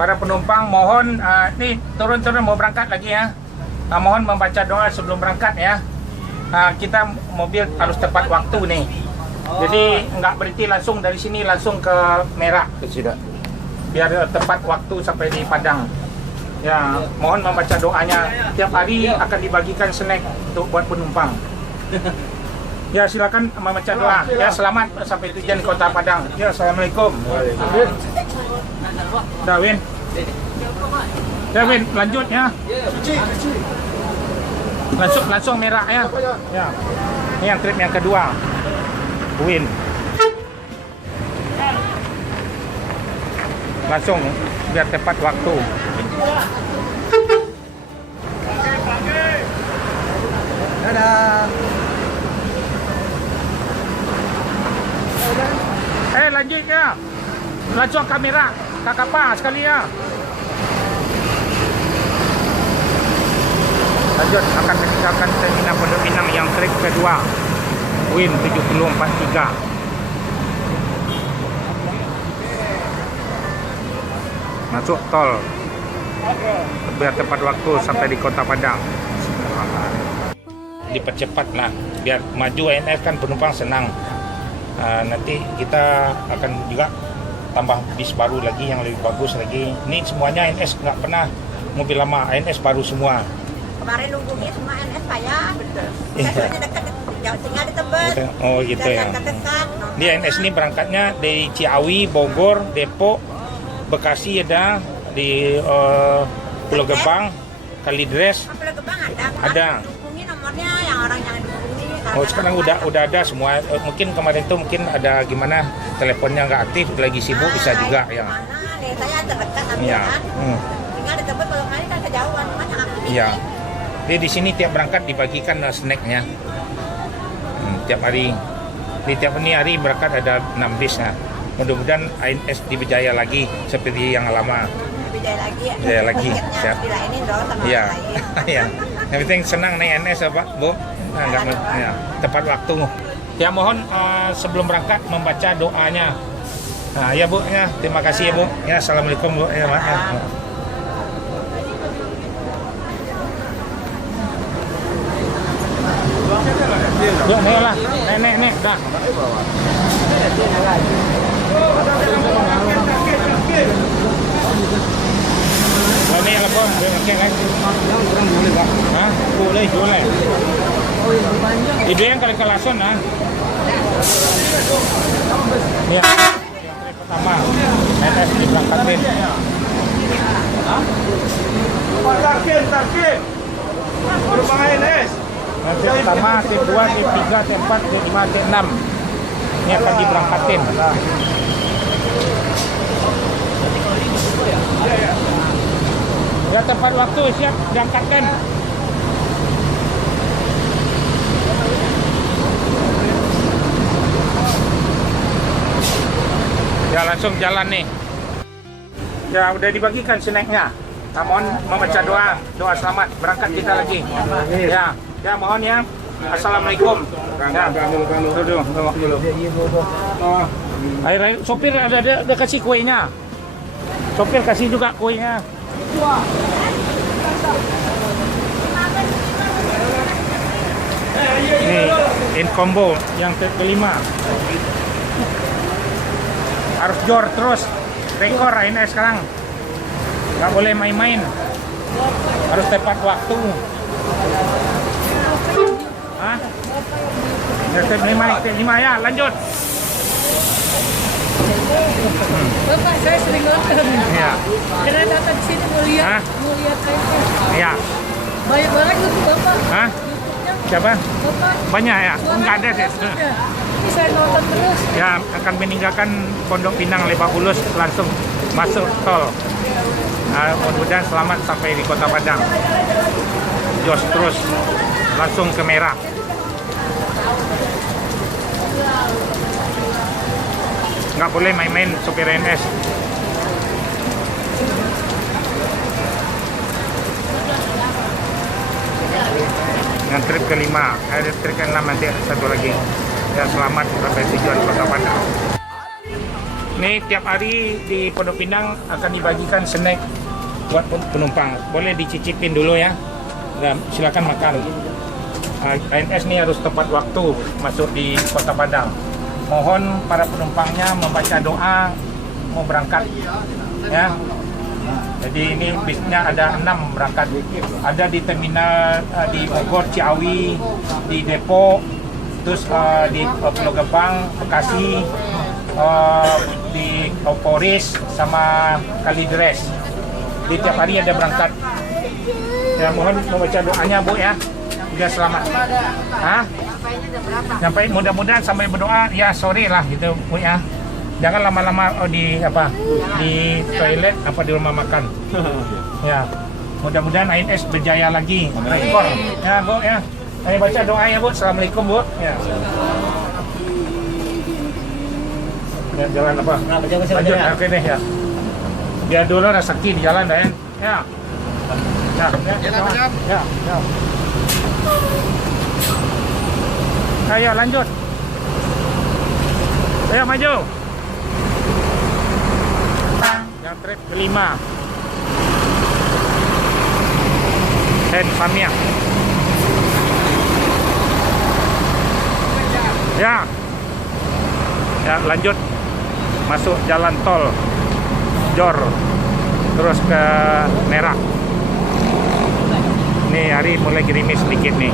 Para penumpang mohon nih turun-turun mau berangkat lagi ya. Mohon membaca doa sebelum berangkat ya. Kita mobil harus tepat waktu nih. Jadi nggak berhenti langsung dari sini langsung ke Merak. Biar tepat waktu sampai di Padang. Ya, mohon membaca doanya. Tiap hari akan dibagikan snack untuk buat penumpang. Ya, silakan membaca doa. Ya, selamat sampai tujuan Kota Padang. Ya, assalamualaikum. Win. Ya, Win, lanjut ya. Langsung Merak ya. Ya. Ini yang trip yang kedua. Win. Langsung biar tepat waktu. Dadah. Lanjut ya. Langsung kamera Kakapa sekali ya. Lanjut akan meninggalkan terminal Pondok Pinang yang trip kedua. Win 7043. Masuk tol. Biar tepat waktu sampai di Kota Padang. Dipercepat lah biar maju ANS kan penumpang senang. Nanti kita akan juga tambah bis baru lagi yang lebih bagus lagi. Ini semuanya ANS nggak pernah mobil lama, ANS baru semua. Kemarin nunggunya semua ANS payah, betul. Stasiunnya dekat, tinggal di Tebet. Oh gitu ya. Di ANS ini berangkatnya dari Ciawi, Bogor, Depok, Bekasi ada, di Pulau Gebang, Kalideres. Pulau Gebang ada. Ada. Hubungi nomornya yang orang yang dihubungi. Oh sekarang udah ada semua. Mungkin kemarin tuh mungkin ada gimana teleponnya nggak aktif, lagi sibuk bisa juga ya. Mana nih saya terdekat tapi Iya. kan. Tinggal di Tebet kalau kemarin kan kejauhan, mana aktif. Iya. Jadi di sini tiap berangkat dibagikan snacknya. Tiap hari. Di tiap hari berangkat ada 6 bis ya. Mudah-mudahan ANS diberjaya lagi seperti yang lama. Beda lagi ya. Beda lagi. Siap. Dilainin dong sama Iya. orang lain. Iya. Yang penting senang naik ANS ya Pak, Bu. Nah, ya, tepat waktu. Ya mohon sebelum berangkat membaca doanya. Nah, ya Bu ya. Terima kasih ya Bu. Ya, assalamualaikum Bu. Ya, Pak. Ya. Yuk, nih lah. Nek, dah. Ini yang lebih boleh kan? Hah? Boleh. Itu yang kali kelason ah. Ya. Yang pertama, NS diberangkatin. Target. Penumpang ANS. Nanti pertama, T2, T3, T4, T5, T6. Ini akan diberangkatin. Ya tepat waktu siap berangkatkan. Ya langsung jalan nih. Ya udah dibagikan snacknya. Mohon membaca doa selamat berangkat kita lagi. Ya mohon ya. Assalamualaikum. Ya. Duduk. Air sopir ada kasih kuenya. Sopir kasih juga kuenya. Ini in combo yang kelima. Harus jor terus. Rekor ini sekarang. Nggak boleh main-main. Harus tepat waktu. Hah? T5 ya, lanjut. Bapak, saya sering nonton. Ya. Karena datang di sini mau lihat ANS. Ya. Banyak banget YouTube Bapak. Hah? YouTube-nya Siapa? Bapak. Banyak ya? Enggak ada sih. Ini saya nonton terus. Ya, akan meninggalkan Pondok Pinang Lebak Bulus langsung masuk tol. Mudah-mudahan selamat sampai di Kota Padang. Jos terus langsung ke Merak. Nggak boleh main-main sopir ANS. Dengan trip kelima, ada trip ke-6 nanti satu lagi. Ya selamat sampai tujuan Kota Padang. Nih tiap hari di Pondok Pinang akan dibagikan snack buat penumpang. Boleh dicicipin dulu ya. Dan silakan makan. ANS nih harus tepat waktu masuk di Kota Padang. Mohon para penumpangnya membaca doa mau berangkat ya. Jadi ini bisnya ada 6 berangkat. Ada di terminal di Bogor, Ciawi, di Depok, terus di Pulau Gebang, Bekasi, di Oporis sama Kalideres. Di tiap hari ada berangkat. Ya mohon membaca doanya Bu ya. Biar selamat. Hah? Sampai mudah-mudahan sampai berdoa ya sore lah gitu Bu ya. Jangan lama-lama di toilet apa di rumah makan. Ya. Mudah-mudahan ANS berjaya lagi. Rekor. Ya Bu ya. Ayo baca doa ya Bu. Assalamualaikum Bu. Ya. Ya, jalan apa? Lanjut, oke deh ya. Biar dulu rezeki di jalan dah ya. Ya. Ya, ya, ya. Ayo lanjut. Ayo maju. Yang trip kelima. Sen Pamia. Ya. Ya, lanjut. Masuk jalan tol Jor. Terus ke Merah. Nih hari mulai gerimis sedikit nih.